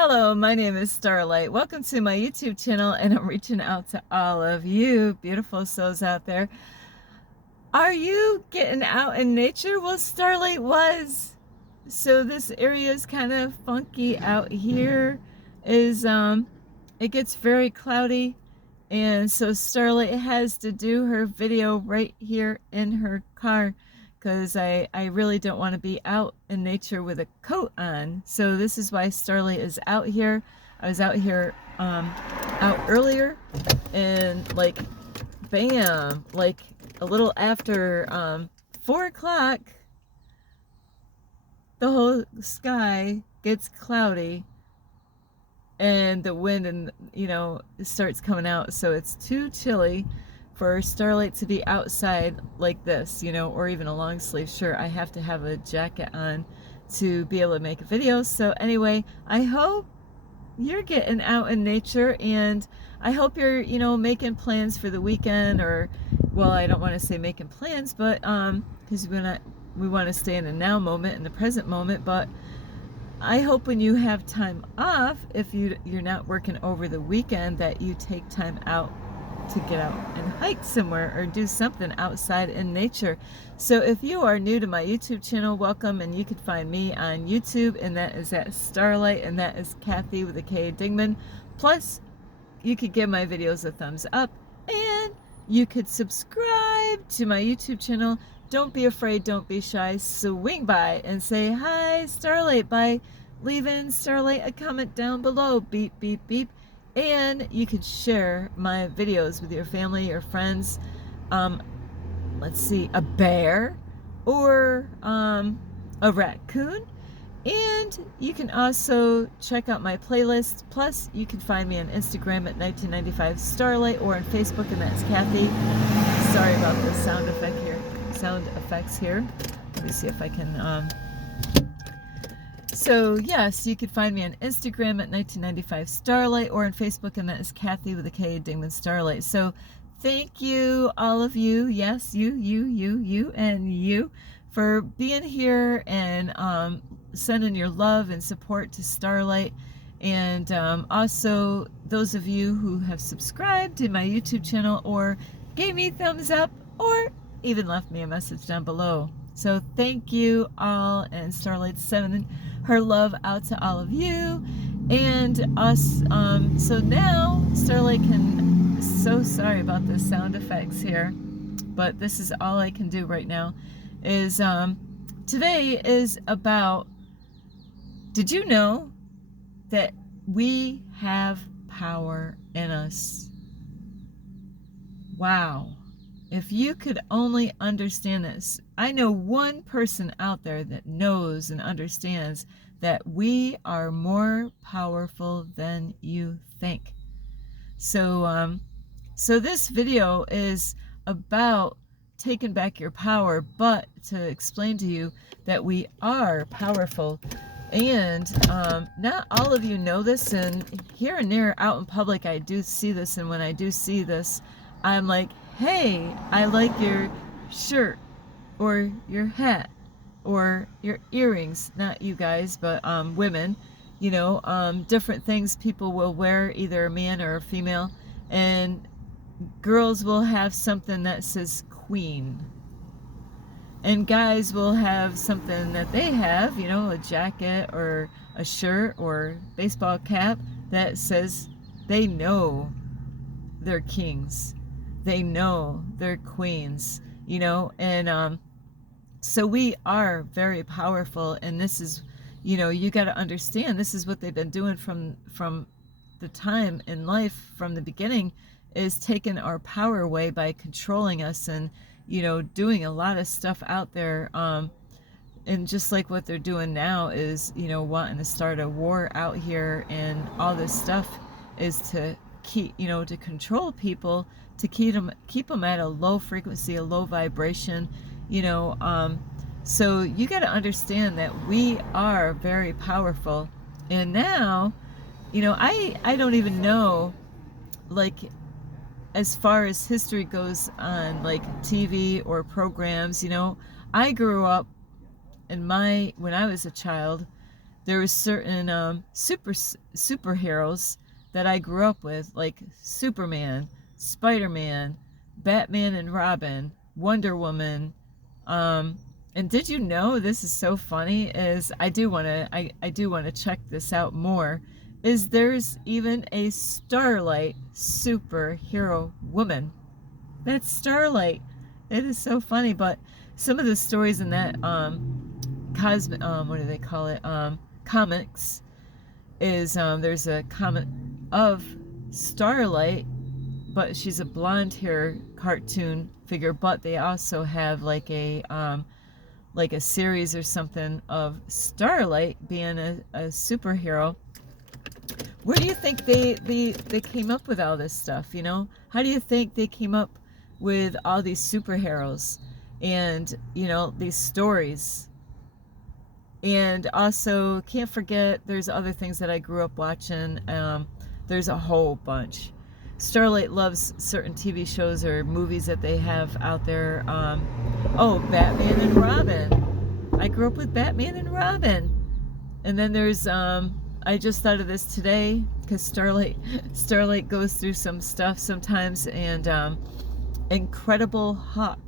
Hello, my name is Starlight. Welcome to my YouTube channel, and I'm reaching out to all of you beautiful souls out there. Are you getting out in nature? Well, Starlight was. So this area is kind of funky out here. It gets very cloudy, and so Starlight has to do her video right here in her car because I really don't want to be out in nature with a coat on. So this is why Starlight is out here. I was out here out earlier, and like bam, like a little after 4 o'clock, the whole sky gets cloudy and the wind and starts coming out, so it's too chilly for Starlight to be outside like this, or even a long sleeve shirt. I have to have a jacket on to be able to make a video. So anyway, I hope you're getting out in nature, and I hope you're making plans for the weekend, or well, I don't want to say making plans, but because we want to stay in the now moment, in the present moment. But I hope when you have time off, if you're not working over the weekend, that you take time out to get out and hike somewhere or do something outside in nature. So if you are new to my YouTube channel, welcome, and you can find me on YouTube, and that is at Starlight, and that is Kathy with a K Dingman. Plus, you could give my videos a thumbs up, and you could subscribe to my YouTube channel. Don't be afraid, don't be shy. Swing by and say hi, Starlight, by leaving Starlight a comment down below. Beep, beep, beep. And you could share my videos with your family, your friends. Let's see, a bear or a raccoon. And you can also check out my playlist. Plus, you can find me on Instagram at 1995 Starlight, or on Facebook, and that's Kathy. Sorry about the sound effects here. Let me see if I can. So yes, you can find me on Instagram at 1995 Starlight, or on Facebook, and that is Kathy with a K Dingman Starlight. So thank you, all of you. Yes, you, and you, for being here and sending your love and support to Starlight. And also those of you who have subscribed to my YouTube channel, or gave me thumbs up, or even left me a message down below. So thank you all, and Starlight's sending her love out to all of you and us. So now Starlight can, so sorry about the sound effects here, but this is all I can do right now. Is today is about, did you know that we have power in us? Wow. If you could only understand this. I know one person out there that knows and understands that we are more powerful than you think. So so this video is about taking back your power, but to explain to you that we are powerful. And not all of you know this, and here and there out in public I do see this, and when I do see this, I'm like, hey, I like your shirt or your hat or your earrings. Not you guys, but women, different things people will wear, either a man or a female. And girls will have something that says queen, and guys will have something that they have, a jacket or a shirt or baseball cap that says they know they're kings. They know they're queens, and so we are very powerful. And this is, you got to understand, this is what they've been doing from the time in life, from the beginning, is taking our power away by controlling us, and doing a lot of stuff out there, and just like what they're doing now is wanting to start a war out here, and all this stuff is to keep, to control people, to keep them at a low frequency, a low vibration, so you got to understand that we are very powerful. And now, I don't even know, like, as far as history goes on, like TV or programs, I grew up when I was a child, there was certain superheroes that I grew up with, like Superman, Spider-Man, Batman and Robin, Wonder Woman. And did you know, this is so funny, is I do want to check this out more, is there's even a Starlight superhero woman. That's Starlight. It is so funny. But some of the stories in that what do they call it, comics, is there's a comic of Starlight, but she's a blonde hair cartoon figure, but they also have like a series or something of Starlight being a superhero. Where do you think they came up with all this stuff, you know? How do you think they came up with all these superheroes and, you know, these stories? And also, can't forget, there's other things that I grew up watching. There's a whole bunch. Starlight loves certain TV shows or movies that they have out there. Oh, Batman and Robin. I grew up with Batman and Robin. And then there's, I just thought of this today, because Starlight goes through some stuff sometimes, and Incredible Hulk.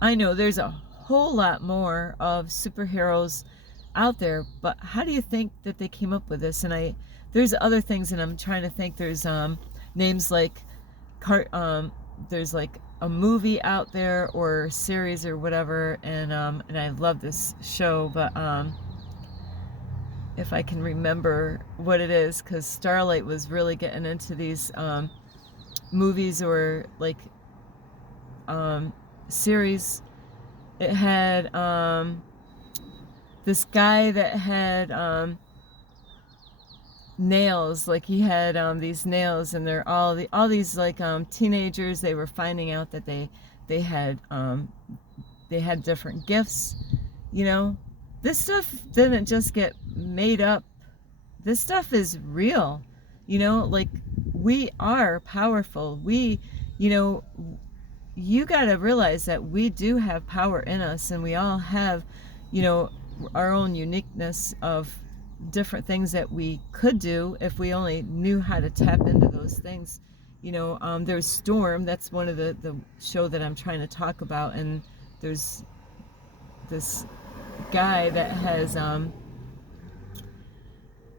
I know there's a whole lot more of superheroes out there, but how do you think that they came up with this? And there's other things, and I'm trying to think. There's names like there's like a movie out there or series or whatever, and I love this show, but if I can remember what it is, because Starlight was really getting into these movies or like series. It had this guy that had nails, like he had these nails, and they're all these like teenagers. They were finding out that they had different gifts, you know. This stuff didn't just get made up. This stuff is real, you know. Like, we are powerful. We, you know, you got to realize that we do have power in us, and we all have, you know, our own uniqueness of different things that we could do if we only knew how to tap into those things. You know, there's Storm. That's one of the show that I'm trying to talk about, and there's this guy that has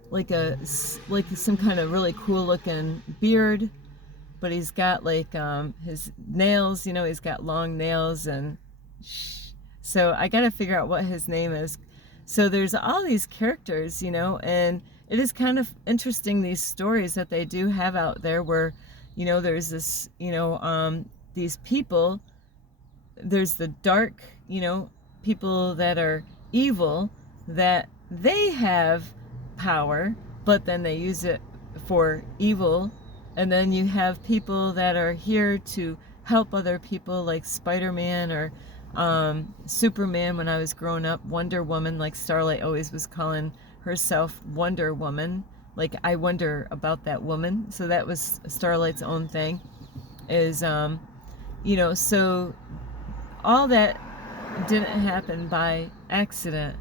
like some kind of really cool looking beard, but he's got like his nails, you know, he's got long nails, and so I gotta figure out what his name is. So there's all these characters, you know, and it is kind of interesting, these stories that they do have out there, where, you know, there's this, you know, these people, there's the dark, you know, people that are evil, that they have power, but then they use it for evil. And then you have people that are here to help other people, like Spider-Man or Superman when I was growing up, Wonder Woman, like Starlight always was calling herself Wonder Woman, like I wonder about that woman. So that was Starlight's own thing, is you know, so all that didn't happen by accident.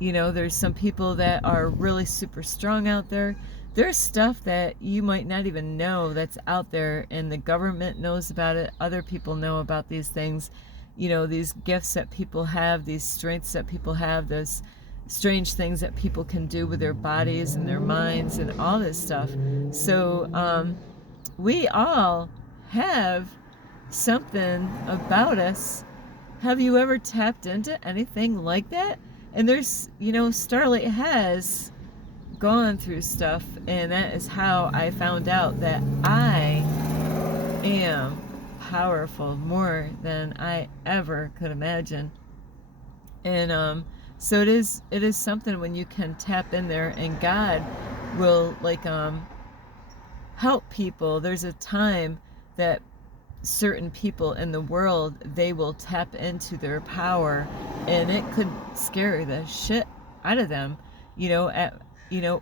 You know, there's some people that are really super strong out there. There's stuff that you might not even know that's out there, and the government knows about it. Other people know about these things. You know, these gifts that people have, these strengths that people have, those strange things that people can do with their bodies and their minds and all this stuff. So we all have something about us. Have you ever tapped into anything like that? And there's, you know, Starlight has gone through stuff, and that is how I found out that I am powerful more than I ever could imagine. And so it is something when you can tap in there, and God will like help people. There's a time that certain people in the world, they will tap into their power, and it could scare the shit out of them, you know,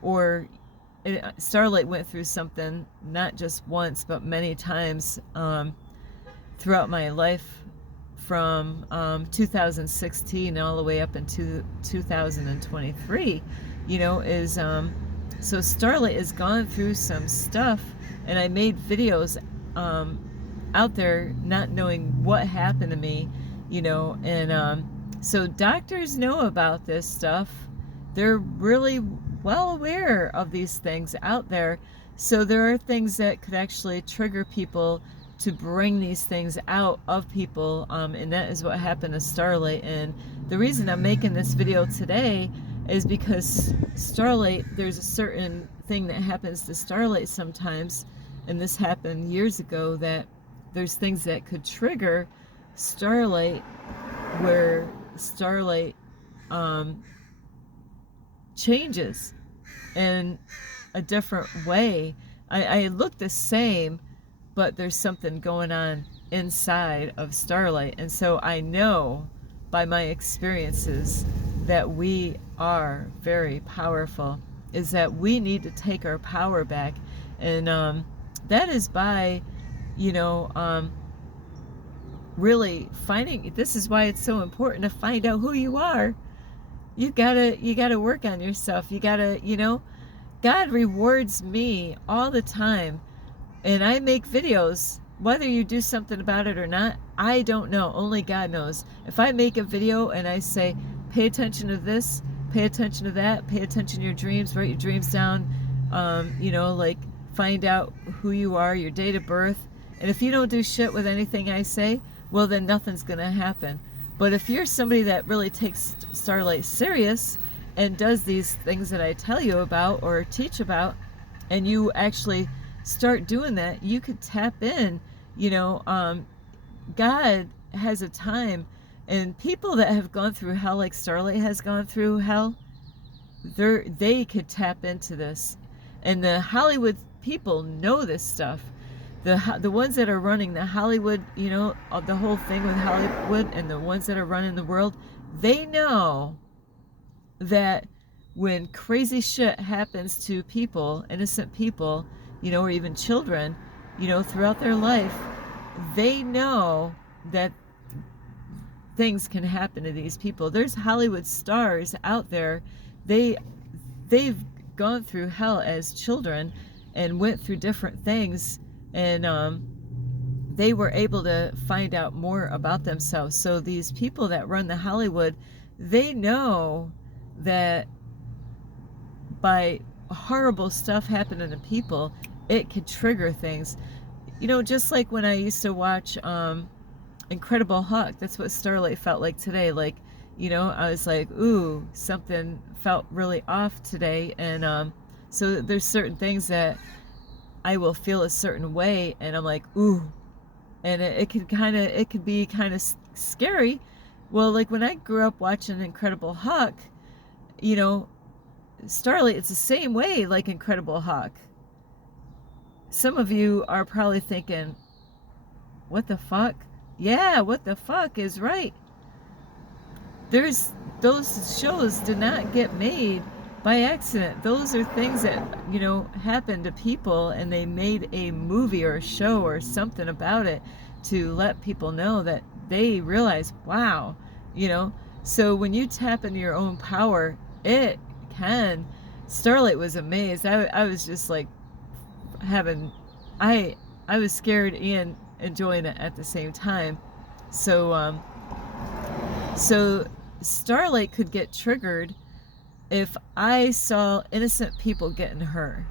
or Starlight went through something not just once but many times throughout my life from 2016 all the way up into 2023, you know, is so Starlight has gone through some stuff, and I made videos out there not knowing what happened to me, you know, and so doctors know about this stuff. They're really well aware of these things out there. So there are things that could actually trigger people to bring these things out of people, and that is what happened to Starlight. And the reason I'm making this video today is because Starlight, there's a certain thing that happens to Starlight sometimes, and this happened years ago, that there's things that could trigger Starlight where Starlight changes in a different way. I look the same, but there's something going on inside of Starlight. And so I know by my experiences that we are very powerful, is that we need to take our power back. And that is by, you know, really finding, this is why it's so important to find out who you are. You gotta work on yourself. You gotta, you know, God rewards me all the time. And I make videos, whether you do something about it or not, I don't know. Only God knows. If I make a video and I say, pay attention to this, pay attention to that, pay attention to your dreams, write your dreams down, you know, like find out who you are, your date of birth. And if you don't do shit with anything I say, well, then nothing's going to happen. But if you're somebody that really takes Starlight serious and does these things that I tell you about or teach about, and you actually start doing that, you could tap in, you know, God has a time, and people that have gone through hell like Starlight has gone through hell, they could tap into this. And the Hollywood people know this stuff. The ones that are running the Hollywood, you know, the whole thing with Hollywood, and the ones that are running the world, they know that when crazy shit happens to people, innocent people, you know, or even children, you know, throughout their life, they know that things can happen to these people. There's Hollywood stars out there. They've gone through hell as children and went through different things, and they were able to find out more about themselves. So these people that run the Hollywood, they know that by horrible stuff happening to people, it could trigger things. You know, just like when I used to watch Incredible Hulk, that's what Starlight felt like today. Like, you know, I was like, ooh, something felt really off today. And so there's certain things that I will feel a certain way, and I'm like, ooh, and it could be kind of scary. Well, like when I grew up watching Incredible Hulk, you know, Starlight, it's the same way like Incredible Hulk. Some of you are probably thinking, what the fuck? Yeah, what the fuck is right. Those shows did not get made by accident. Those are things that, you know, happen to people, and they made a movie or a show or something about it to let people know that they realize, wow, you know. So when you tap into your own power, it can. Starlight was amazed. I was just like I was scared and enjoying it at the same time. So so Starlight could get triggered if I saw innocent people getting hurt,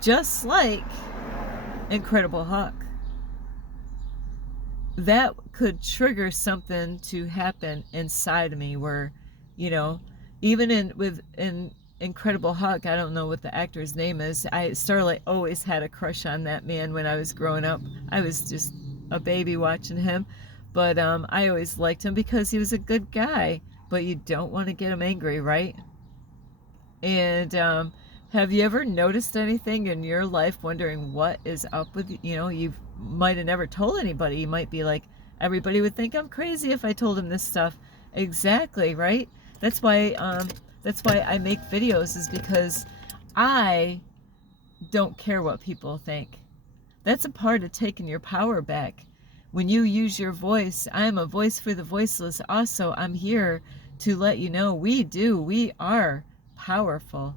just like Incredible Hulk. That could trigger something to happen inside of me where, you know, even in Incredible Hulk, I don't know what the actor's name is. Starlight always had a crush on that man when I was growing up. I was just a baby watching him, but I always liked him because he was a good guy. But you don't want to get him angry, right? And have you ever noticed anything in your life, wondering what is up with you? You know, you might have never told anybody. You might be like, everybody would think I'm crazy if I told them this stuff. Exactly, right? That's why I make videos, is because I don't care what people think. That's a part of taking your power back. When you use your voice, I am a voice for the voiceless. Also, I'm here to let you know we are powerful.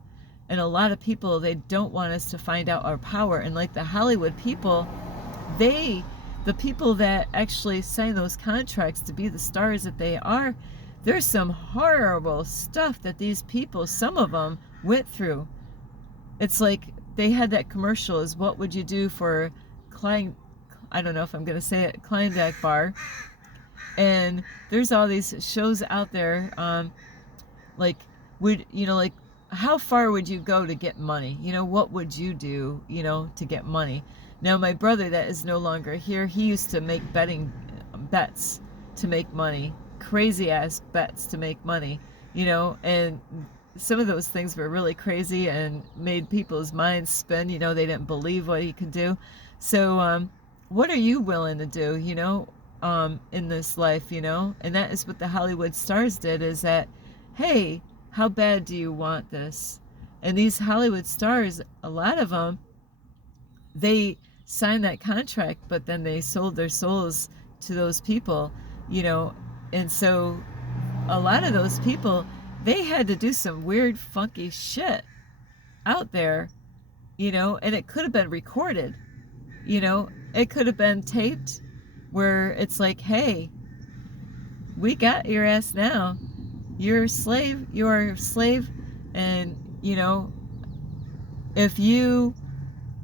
And a lot of people, they don't want us to find out our power. And like the Hollywood people, the people that actually sign those contracts to be the stars that they are, there's some horrible stuff that these people, some of them, went through. It's like they had that commercial, is what would you do for Klein, I don't know if I'm going to say it, Kleindak bar. And there's all these shows out there, like, like, how far would you go to get money? What would you do, to get money? Now, my brother that is no longer here, he used to make bets to make money, crazy ass bets to make money, and some of those things were really crazy and made people's minds spin. They didn't believe what he could do. So, what are you willing to do, in this life, And that is what the Hollywood stars did, is that, hey, how bad do you want this? And these Hollywood stars, a lot of them, they signed that contract, but then they sold their souls to those people, And so a lot of those people, they had to do some weird, funky shit out there, and it could have been recorded, it could have been taped where it's like, hey, we got your ass now. You're a slave, and, if you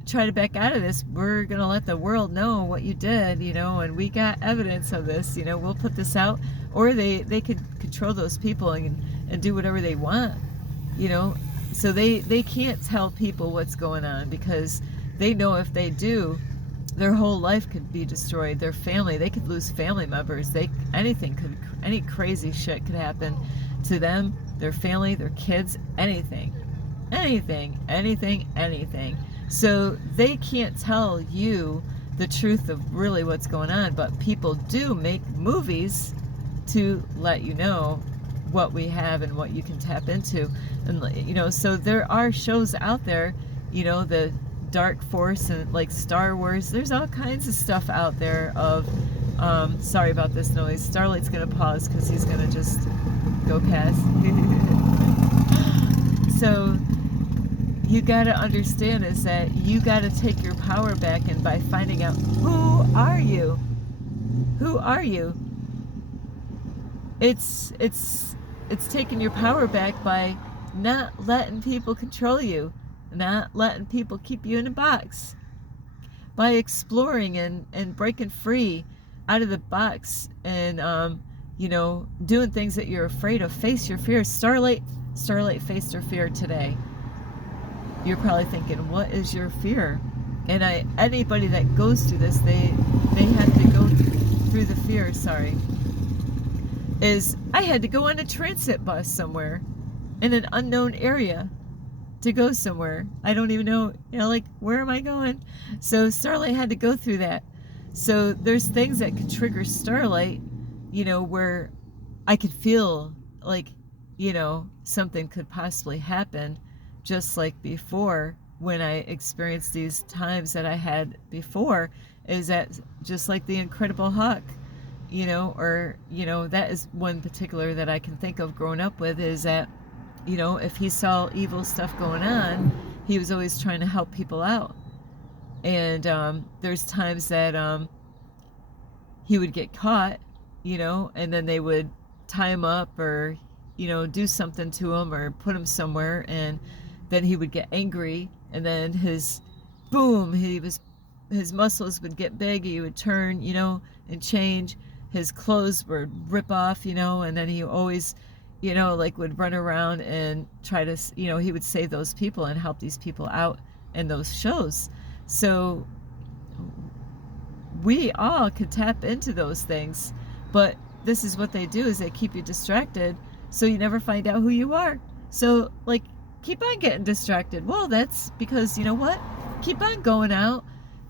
try to back out of this, we're going to let the world know what you did, and we got evidence of this, we'll put this out. Or they could control those people and do whatever they want, so they can't tell people what's going on, because they know if they do, their whole life could be destroyed. Their family, they could lose family members. Any crazy shit could happen to them, their family, their kids, anything. So they can't tell you the truth of really what's going on, but people do make movies to let you know what we have and what you can tap into. And, so there are shows out there, the Dark Force and like Star Wars. There's all kinds of stuff out there of, sorry about this noise. Starlight's going to pause because he's going to just go past. So you got to understand is that you got to take your power back, and by finding out who are you, it's taking your power back by not letting people control you, not letting people keep you in a box, by exploring and breaking free out of the box, and doing things that you're afraid of. Face your fears. Starlight faced her fear today. You're probably thinking, what is your fear? And anybody that goes through this, they have to go through the fear, is I had to go on a transit bus somewhere in an unknown area to go somewhere. I don't even know, like, where am I going? So Starlight had to go through that. So there's things that could trigger Starlight, where I could feel like, something could possibly happen, just like before when I experienced these times that I had before, is that just like the Incredible Hulk, or, that is one particular that I can think of growing up with, is that, if he saw evil stuff going on, he was always trying to help people out. And there's times that he would get caught, and then they would tie him up or, do something to him or put him somewhere, and then he would get angry, and then his muscles would get big, he would turn, and change. His clothes would rip off, and then he always, like would run around and try to, he would save those people and help these people out in those shows. So we all could tap into those things, but this is what they do, is they keep you distracted so you never find out who you are. So, like, keep on getting distracted. Well, that's because, keep on going out,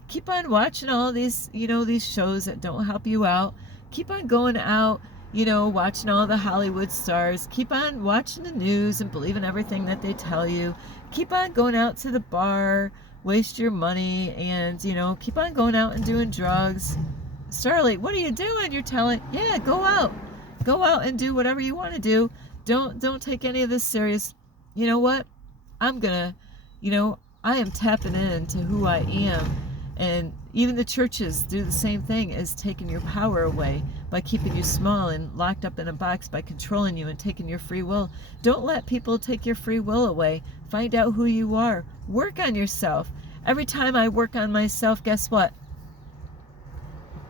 keep on watching all these, these shows that don't help you out. Keep on going out, watching all the Hollywood stars. Keep on watching the news and believing everything that they tell you. Keep on going out to the bar, waste your money, and, keep on going out and doing drugs. Starlight, what are you doing? You're telling, yeah, go out and do whatever you want to do. Don't take any of this serious. You know what? I'm gonna, I am tapping into who I am. And even the churches do the same thing as taking your power away by keeping you small and locked up in a box, by controlling you and taking your free will. Don't let people take your free will away. Find out who you are. Work on yourself. Every time I work on myself, guess what?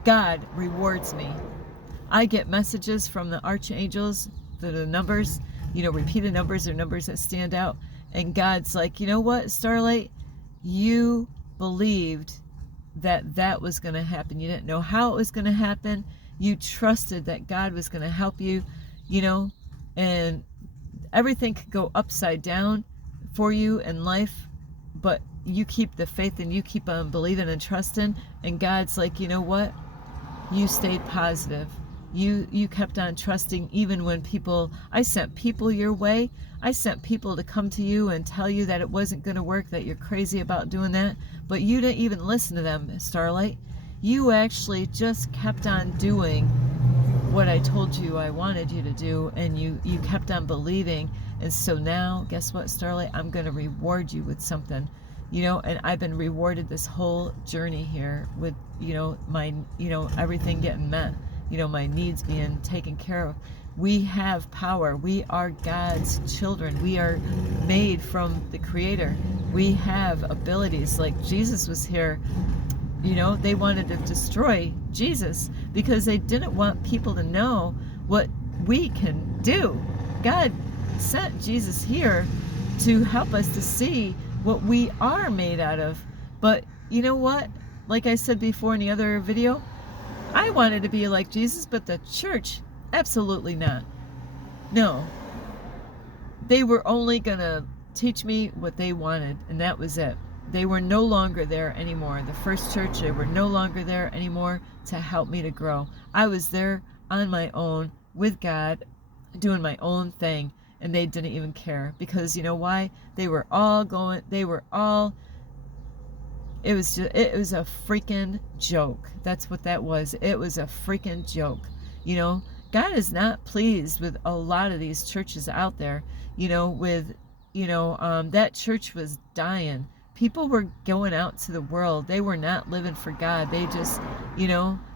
God rewards me. I get messages from the archangels, the numbers, repeated numbers or numbers that stand out. And God's like, you know what, Starlight? You believed that was going to happen. You didn't know how it was going to happen. You trusted that God was going to help you, and everything could go upside down for you in life, but you keep the faith and you keep on believing and trusting. And God's like, you know what? You stayed positive. You kept on trusting even when I sent people your way. I sent people to come to you and tell you that it wasn't going to work, that you're crazy about doing that. But you didn't even listen to them, Starlight. You actually just kept on doing what I told you I wanted you to do, and you kept on believing. And so now, guess what, Starlight? I'm going to reward you with something. And I've been rewarded this whole journey here with, my, everything getting met. My needs being taken care of. We have power. We are God's children. We are made from the Creator. We have abilities. Like Jesus was here. They wanted to destroy Jesus because they didn't want people to know what we can do. God sent Jesus here to help us to see what we are made out of. But you know what? Like I said before in the other video, I wanted to be like Jesus, but the church, absolutely not. No. They were only going to teach me what they wanted, and that was it. They were no longer there anymore. The first church, they were no longer there anymore to help me to grow. I was there on my own with God, doing my own thing, and they didn't even care. Because you know why? It was a freaking joke. That's what that was. It was a freaking joke. God is not pleased with a lot of these churches out there, that church was dying. People were going out to the world. They were not living for God. They just,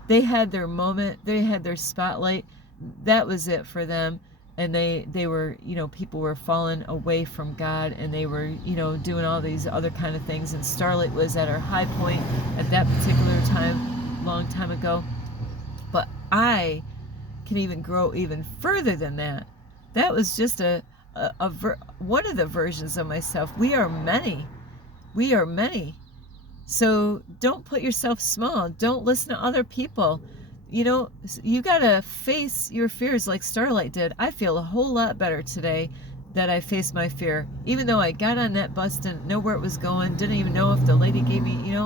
they had their moment. They had their spotlight. That was it for them. And they were, people were falling away from God, and they were, doing all these other kind of things. And Starlight was at her high point at that particular time, long time ago. But I can even grow even further than that. That was just one of the versions of myself. We are many. We are many. So don't put yourself small. Don't listen to other people. You gotta face your fears like Starlight did. I feel a whole lot better today that I faced my fear. Even though I got on that bus, didn't know where it was going, didn't even know if the lady gave me,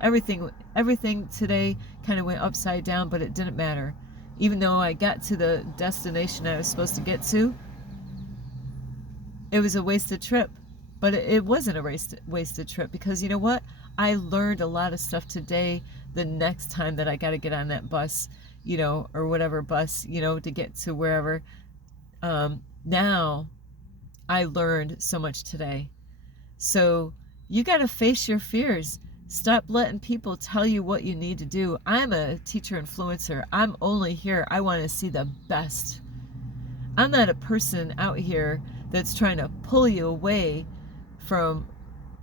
everything today kind of went upside down, but it didn't matter. Even though I got to the destination I was supposed to get to, it was a wasted trip. But it wasn't a wasted trip, because you know what? I learned a lot of stuff today. The next time that I got to get on that bus, or whatever bus, to get to wherever. Now I learned so much today. So you got to face your fears. Stop letting people tell you what you need to do. I'm a teacher influencer. I'm only here. I want to see the best. I'm not a person out here that's trying to pull you away from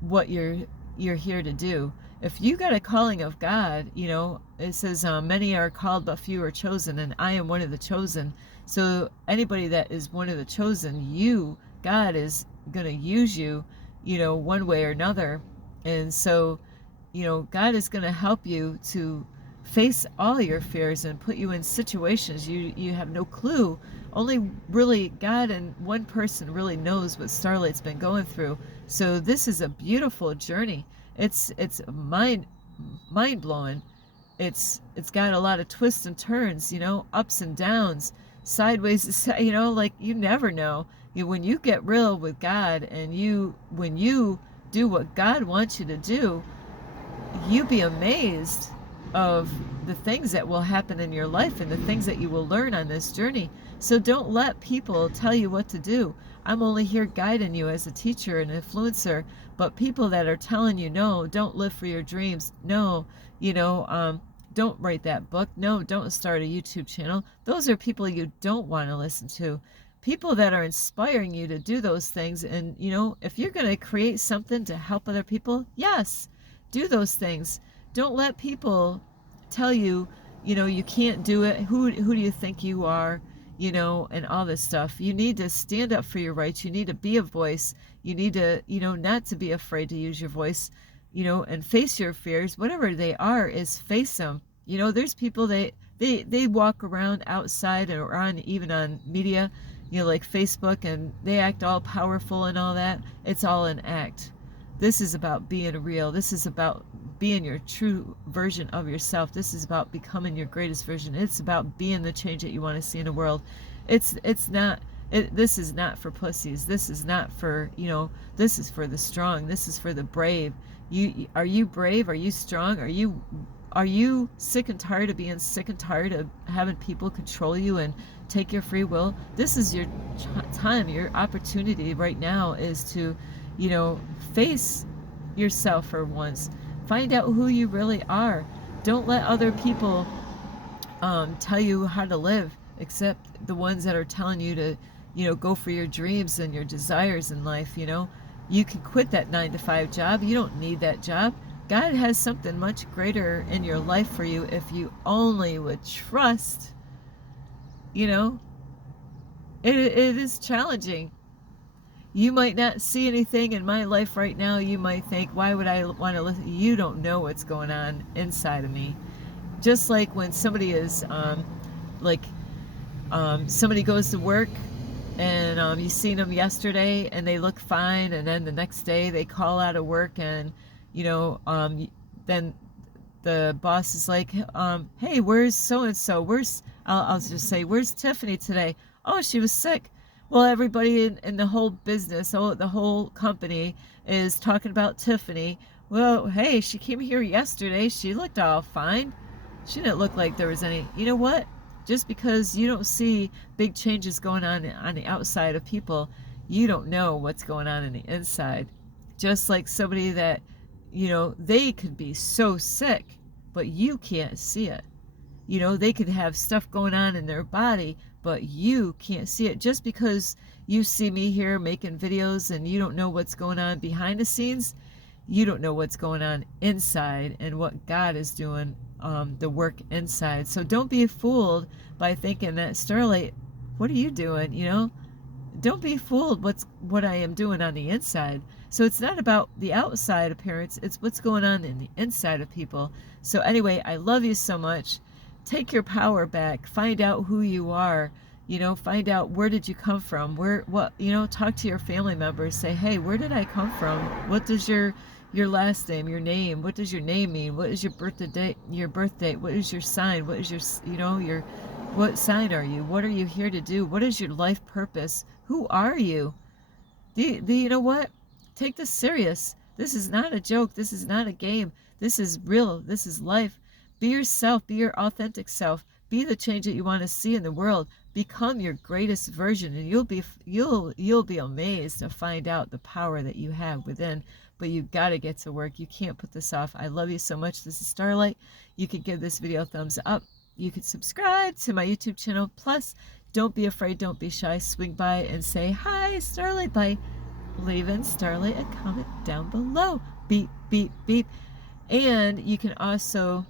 what you're here to do. If you got a calling of God, it says many are called but few are chosen, and I am one of the chosen. So anybody that is one of the chosen, God is going to use you, one way or another. And so, God is going to help you to face all your fears and put you in situations you have no clue. Only really God and one person really knows what Starlight's been going through. So this is a beautiful journey. It's mind blowing. It's got a lot of twists and turns, ups and downs, sideways, like you never know. When you get real with God, and when you do what God wants you to do, you be amazed of the things that will happen in your life and the things that you will learn on this journey. So don't let people tell you what to do. I'm only here guiding you as a teacher and influencer, but people that are telling you, no, don't live for your dreams. No, don't write that book. No, don't start a YouTube channel. Those are people you don't want to listen to. People that are inspiring you to do those things. And, if you're going to create something to help other people, yes, do those things. Don't let people tell you, you can't do it. Who do you think you are? And all this stuff. You need to stand up for your rights. You need to be a voice. You need to, not to be afraid to use your voice, and face your fears. Whatever they are, is face them. There's people they walk around outside or even on media, like Facebook, and they act all powerful and all that. It's all an act. This is about being real. This is about being your true version of yourself. This is about becoming your greatest version. It's about being the change that you want to see in the world. This is not for pussies. This is not for, this is for the strong. This is for the brave. Are you brave? Are you strong? Are you sick and tired of being sick and tired of having people control you and take your free will? This is your time. Your opportunity right now is to, face yourself for once. Find out who you really are. Don't let other people tell you how to live, except the ones that are telling you to, go for your dreams and your desires in life. You can quit that 9-to-5 job. You don't need that job. God has something much greater in your life for you if you only would trust. It is challenging. You might not see anything in my life right now. You might think, why would I want to listen? You don't know what's going on inside of me. Just like when somebody is, somebody goes to work and you seen them yesterday and they look fine, and then the next day they call out of work and, then the boss is like, hey, where's so-and-so? I'll just say, where's Tiffany today? Oh, she was sick. Well, everybody in the whole business, the whole company is talking about Tiffany. Well, hey, she came here yesterday. She looked all fine. She didn't look like there was any. You know what? Just because you don't see big changes going on the outside of people, you don't know what's going on in the inside. Just like somebody that, they could be so sick, but you can't see it. They could have stuff going on in their body, but you can't see it. Just because you see me here making videos and you don't know what's going on behind the scenes, you don't know what's going on inside and what God is doing, the work inside. So don't be fooled by thinking that, Starlight, what are you doing? Don't be fooled what I am doing on the inside. So it's not about the outside appearance, it's what's going on in the inside of people. So anyway, I love you so much. Take your power back. Find out who you are. Find out where did you come from. Talk to your family members. Say, hey, where did I come from? What does your last name, your name? What does your name mean? What is your birth date? What is your sign? What is what sign are you? What are you here to do? What is your life purpose? Who are you? You know what? Take this serious. This is not a joke. This is not a game. This is real. This is life. Be yourself. Be your authentic self. Be the change that you want to see in the world. Become your greatest version, and you'll be amazed to find out the power that you have within. But you've got to get to work. You can't put this off. I love you so much. This is Starlight. You could give this video a thumbs up. You could subscribe to my YouTube channel. Plus, don't be afraid. Don't be shy. Swing by and say hi, Starlight, by leaving Starlight a comment down below. Beep, beep, beep. And you can also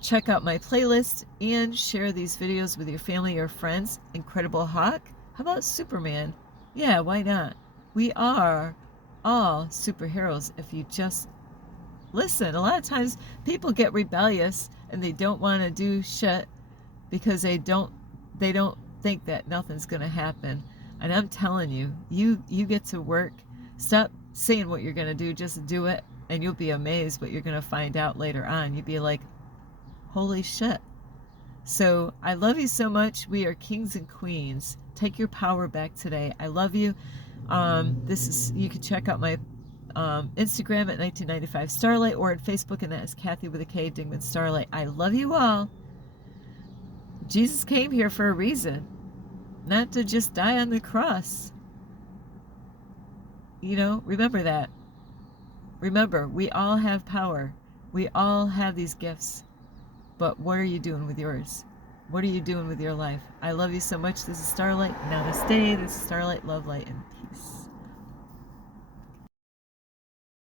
check out my playlist and share these videos with your family or friends. Incredible Hulk. How about Superman? Yeah, why not? We are all superheroes if you just listen. A lot of times people get rebellious and they don't want to do shit because they don't think that nothing's going to happen. And I'm telling you, you get to work. Stop saying what you're going to do. Just do it. And you'll be amazed what you're going to find out later on. You'll be like, holy shit. So I love you so much. We are kings and queens. Take your power back today. I love you. You can check out my Instagram at 1995 Starlight, or at Facebook, and that is Kathy with a K, Dingman Starlight. I love you all. Jesus came here for a reason, not to just die on the cross. You know, remember that. Remember, we all have power. We all have these gifts. But what are you doing with yours? What are you doing with your life? I love you so much. This is Starlight. Namaste. This is Starlight. Love, light, and peace.